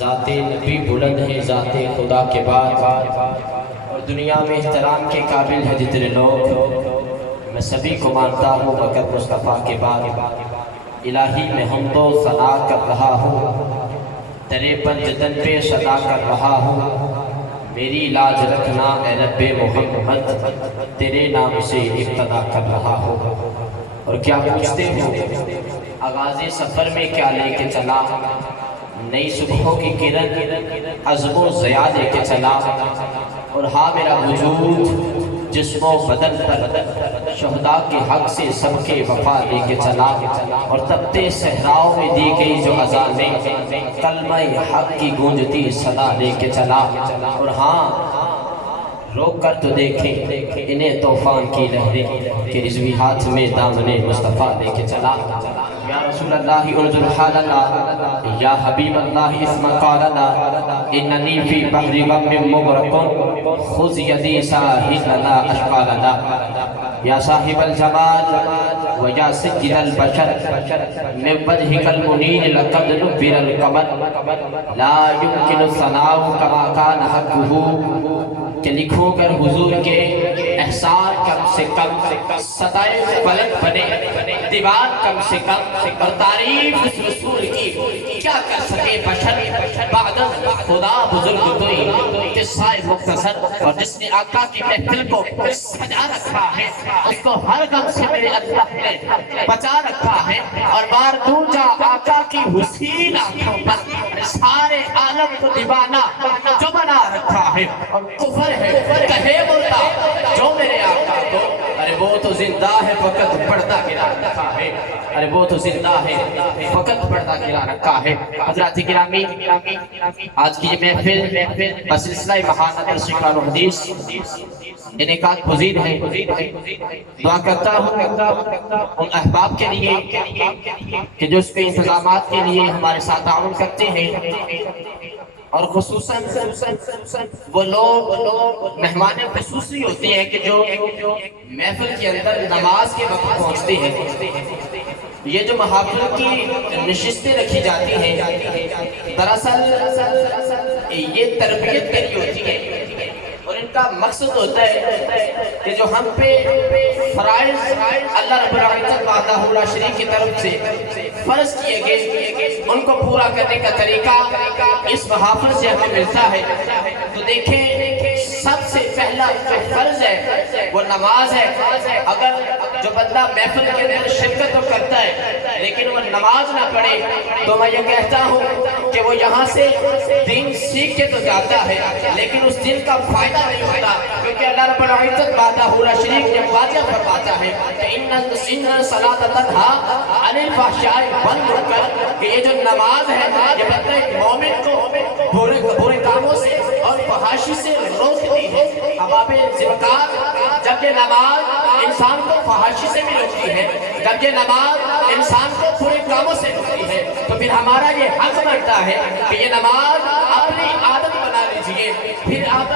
ذات نبی بلند ہے ذات خدا کے بعد، اور دنیا میں احترام کے قابل ہے جتنے لوگ، میں سبھی کو مانتا ہوں مگر مصطفیٰ کے بعد۔ الہی میں حمد و ثنا کر رہا ہوں، تیرے پنجدن پہ صدا کر رہا ہوں، میری لاج رکھنا اے رب محمد، تیرے نام سے ابتدا کر رہا ہوں۔ اور کیا پوچھتے ہو آغاز سفر میں کیا لے کے چلا، نئی صبحوں کی کرن عزم و ضیاء لے کے چلا، اور ہاں میرا وجود جسم و بدن پر شہداء کے حق سے سب کے وفا لے کے چلا، اور تپتے صحراؤں میں دی گئی جو اذانیں کلمہ حق کی گونجتی صدا لے کے چلا، اور ہاں روک کر تو دیکھیں انہیں طوفان کی لہریں کہ رضوی ہاتھ میں دامن مصطفیٰ لے کے چلا۔ یا رسول اللہ انظر حالنا، یا حبیب اللہ اسم قالنا، اننی فی بحر غم مغرق خذ یدی ساحلنا اشقالنا۔ یا صاحب الجمال و یا سید البشر من وجهک المنیر لقد نبر القمر لا يمکن الثناء کما کان حقہ، کہ لکھو کر حضور کے احسان کم سے کم، ستائے فلک بنے دیوار کم سے کم، اور تعریف اس رسول کی کیا کر سکے بشر، بعد خدا بزرگ کوئی قصہ مختصر، اور جس نے آقا کی محفل کو سجا رکھا ہے اس کو ہر غم سے میرے اللہ نے بچا رکھا ہے، اور بار دور جا آقا کی حسین آنکھوں پر سارے عالم کو دیوانہ جو بنا رکھا ہے، اور کفر ہے کہے بولتا جو میرے آقا کو، ارے وہ تو زندہ ہے فقط پردہ گرا رکھا ہے، ارے وہ تو زندہ ہے فقط پردہ گرا رکھا ہے۔ حضرات گرامی، آج کی یہ محفل بسلسلہ مہانہ درس قرآن و حدیث انعقاد پذیر ہے۔ دعا کرتا ہوں ان احباب کے لیے کہ جو اس کے انتظامات کے لیے ہمارے ساتھ تعاون کرتے ہیں، اور خصوصاً وہ لوگ مہمان خصوصی ہوتے ہیں کہ جو محفل کے اندر نماز کے وقت پہنچتے ہیں۔ یہ جو محافل کی نشستیں رکھی جاتی ہیں دراصل یہ تربیت کے لیے ہوتی ہے، اور ان کا مقصد ہوتا ہے کہ جو ہم پہ فرائض اللہ رب العزت وحدہ لا شریک کی طرف سے فرض کیے گئے ان کو پورا کرنے کا طریقہ اس محافل سے ہمیں ملتا ہے۔ تو دیکھیں سب سے پہلا جو فرض ہے وہ نماز ہے۔ اگر جو بندہ محفل کے اندر شرکت تو کرتا ہے لیکن وہ نماز نہ پڑھے تو میں یہ کہتا ہوں کہ وہ یہاں سے دین سیکھ کے تو جاتا ہے لیکن اس دین کا فائدہ نہیں ہوتا، کیونکہ اللہ رب العزت وحدہ لا شریک یہ واضح فرماتا ہے کہ ان الصلاۃ تنہی عن الفحشاء والمنکر، کہ یہ جو نماز ہے یہ بندہ ایک مومن کو برے کاموں سے اور فحاشی سے روکتی ہے۔ احباب ذوالفقار، جب یہ نماز انسان کو فحاشی سے بھی روکتی ہے، جب یہ نماز انسان کو برے کاموں سے روکتی ہے، تو پھر ہمارا یہ حق بنتا ہے کہ یہ نماز اپنی عادت بنا لیجئے۔ پھر آپ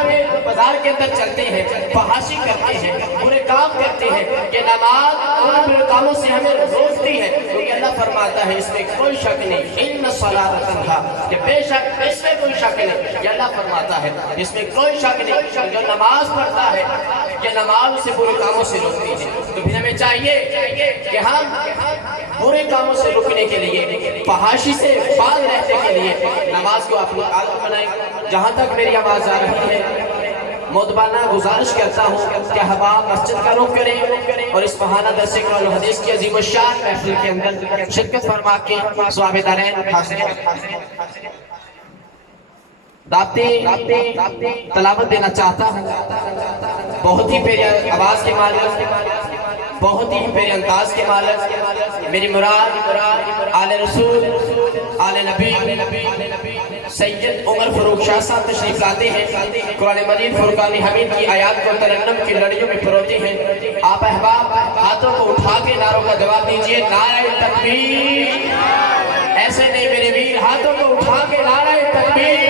بازار کے اندر چلتے ہیں، فحاشی کرتے ہیں، برے کام کرتے ہیں، یہ نماز ان برے کاموں سے ہمیں روکتی ہے، کیونکہ اللہ فرماتا ہے اس میں کوئی شک نہیں، ان الصلاۃ تنہی، کہ بے شک اس میں کوئی شک نہیں، یہ اللہ فرماتا ہے اس میں کوئی شک نہیں، جو نماز پڑھتا ہے یہ نماز اسے برے کاموں سے روکتی ہے۔ تو پھر ہمیں چاہیے کہ ہم برے کاموں سے رکنے کے لیے، فحاشی سے باز رہنے کے لیے نماز کو اپنی عادت بنائیں۔ جہاں تک میری آواز آ رہی ہے مؤدبانہ گزارش کرتا ہوں کہ احباب مسجد کا رخ کریں اور اس مہانہ درس قرآن و حدیث کی عظیم الشان محفل کے اندر شرکت فرما کے ثواب دارین حاصل کریں۔ دعوت تلاوت دینا چاہتا ہوں، بہت ہی پیاری آواز کے مالک، بہت ہی پیارے انداز کے مالک، میری مراد آل رسول آل نبی سید عمر فاروق شاہ صاحب تشریف لاتے ہیں، قرآن مجید فرقان حمید کی آیات کو ترنم کی لڑیوں میں پروتے ہیں۔ آپ احباب ہاتھوں کو اٹھا کے نعروں کا جواب دیجئے، نعرہ تکبیر، ایسے نہیں میرے ویر، ہاتھوں کو اٹھا کے نعرہ تکبیر،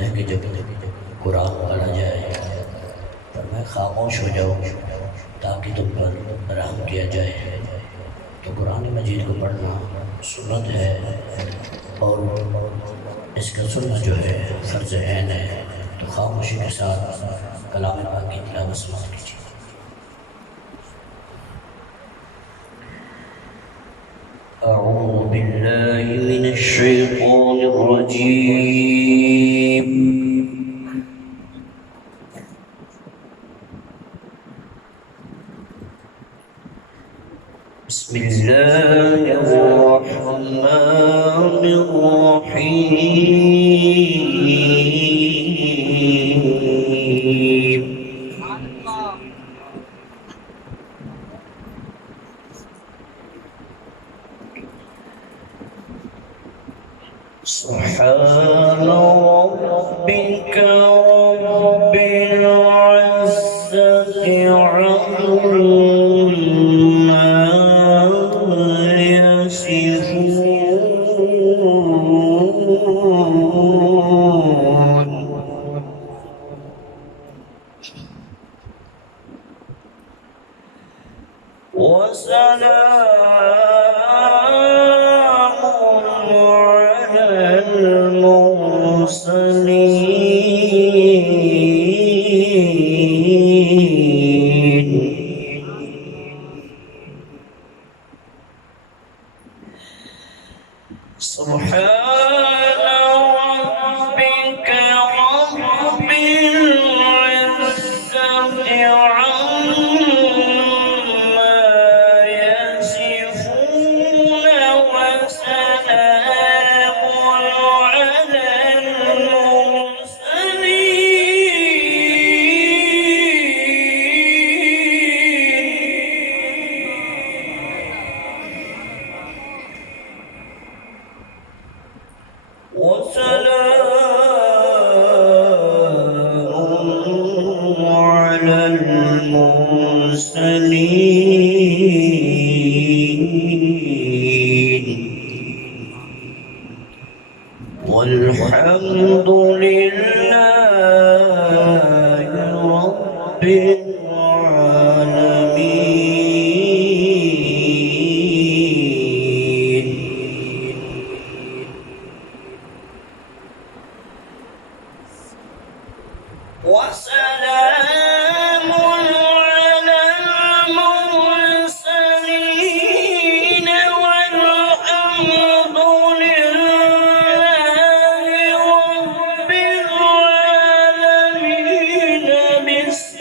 है कि जब कुरान पढ़ा जाए पर मैं खामोश हो जाऊँ ताकि तुम पर रहम किया जाए। तो कुरान मजीद को पढ़ना सुन्नत है और इसका सुनना जो है फ़र्ज़ ऐन है। तो खामोशी के साथ कलाम पाक की तिलावत समाप्त कीजिए। أعوذ بالله من الشيطان الرجيم بسم الله الرحمن الرحيم سبحان ربك رب العزة عما يصفون وسلام على المرسلين سبحان ربك رب العزة عما يصفون وسلام على المرسلين وسلام على المرسلين والحمد لله رب العالمين وسلام على المرسلين والحمد لله رب العالمين بسم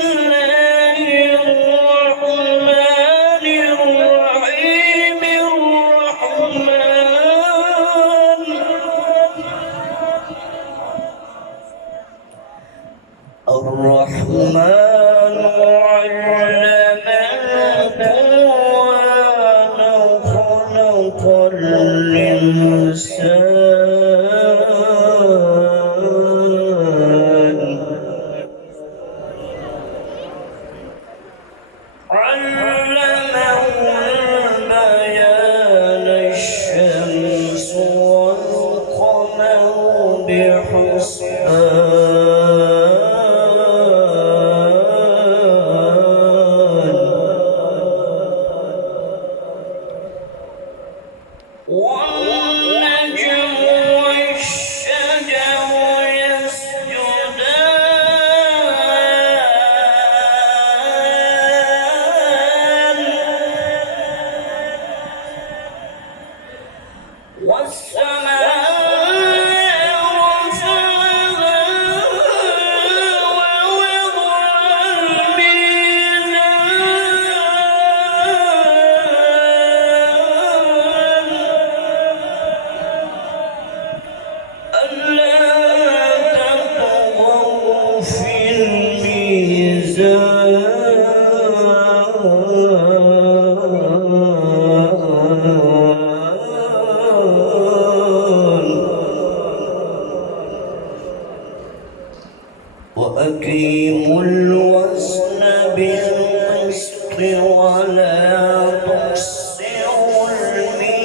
الله الرحمن الرحيم الرحمن علم القرآن خلق الإنسان علمه البيان الشمس والقمر بحسبان والنجم والشجر يسجدان والسماء رفعها ووضع الميزان ألا تطغوا في الميزان وأقيموا الوزن بالقسط ولا تخسروا الميزان.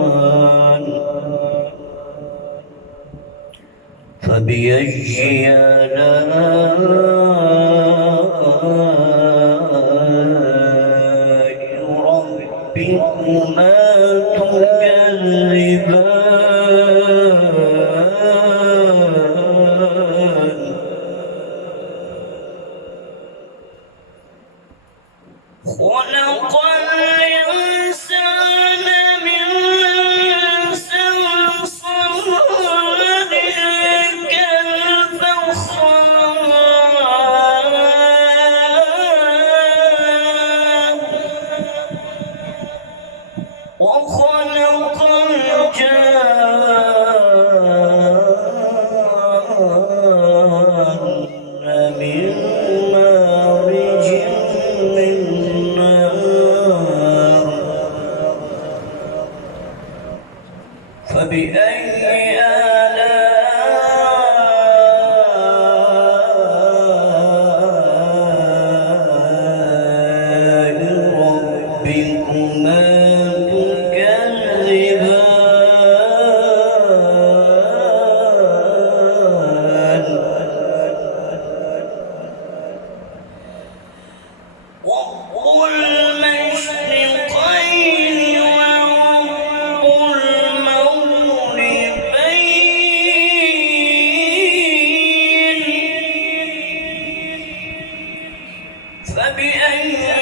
والريحان فبأي آلاء ربكما تكذبان خلق الإنسان من صلصال كالفخار وخلق الجان من مارج من نار فبأي آلاء ربكما تكذبان رب المشرقين ورب المغربين فبأي